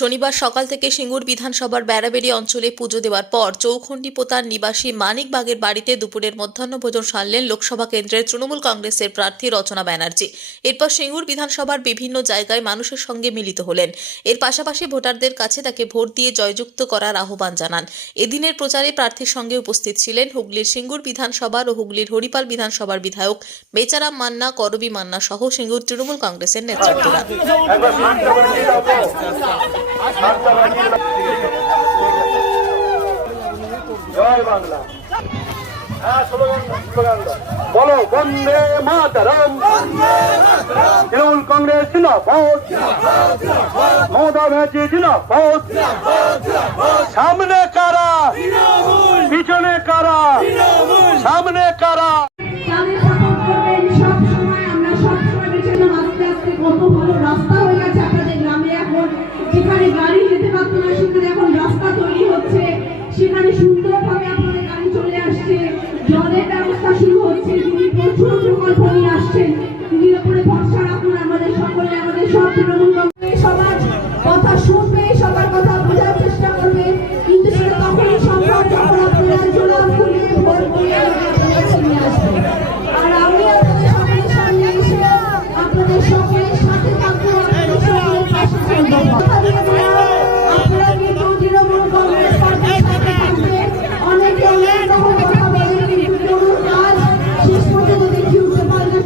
শনিবার সকাল থেকে সিঙ্গুর বিধানসভার বেড়াবেড়ি অঞ্চলে পুজো দেওয়ার পর চৌখণ্ডী পোতার নিবাসী মানিকবাগের বাড়িতে দুপুরের মধ্যাহ্নভোজন সারলেন লোকসভা কেন্দ্রের তৃণমূল কংগ্রেসের প্রার্থী রচনা ব্যানার্জি। এরপর সিঙ্গুর বিধানসভার বিভিন্ন জায়গায় মানুষের সঙ্গে মিলিত হলেন। এর পাশাপাশি ভোটারদের কাছে তাকে ভোট দিয়ে জয়যুক্ত করার আহ্বান জানান। এদিনের প্রচারে প্রার্থীর সঙ্গে উপস্থিত ছিলেন হুগলির সিঙ্গুর বিধানসভার ও হুগলির হরিপাল বিধানসভার বিধায়ক বেচারাম মান্না, করবী মান্না সহ সিঙ্গুর তৃণমূল কংগ্রেসের নেতৃত্বরা। জয় বাংলা। বলো বন্দে মাতারাম। তৃণমূল কংগ্রেস জিন্দাবাদ। মমতা ব্যানার্জি জিন্দাবাদ। সামনে কারা?